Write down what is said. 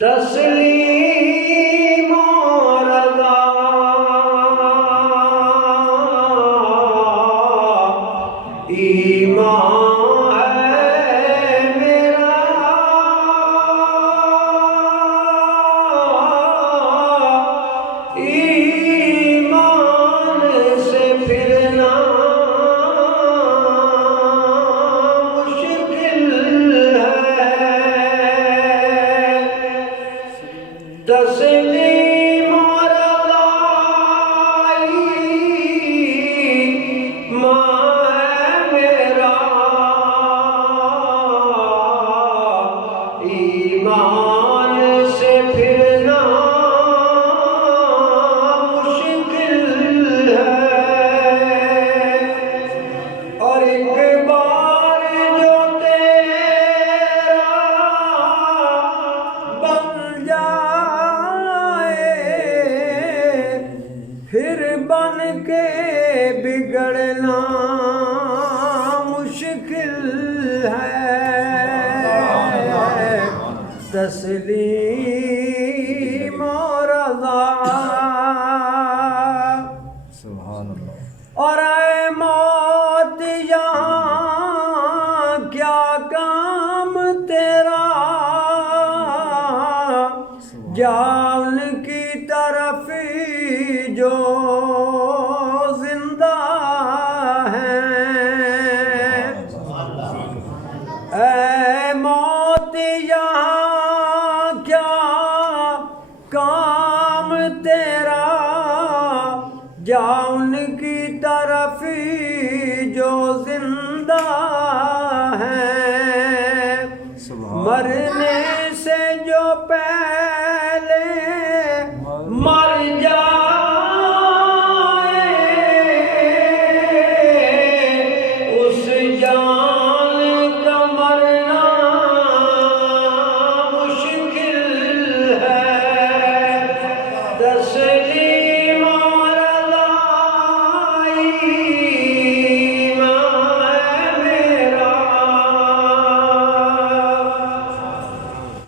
تسلیم و رضا ایمان ہے میرا، ایمان سے پھرنا مشکل ہے، تسلیم و رضا ایمان ہے میرا، ایمان سے پھرنا مشکل ہے، اور ایک بار جو تیرا بن جائے پھر بن کے بگڑنا مشکل ہے، تسلیم و رضا۔ سبحان اللہ۔ اور اے موت یہاں کیا کام تیرا، جا ان کی طرف جو زندہ ہیں، اے موت یہاں کیا کام تیرا، جا ان کی طرف جو زندہ ہیں، مرنے سے جو پہلے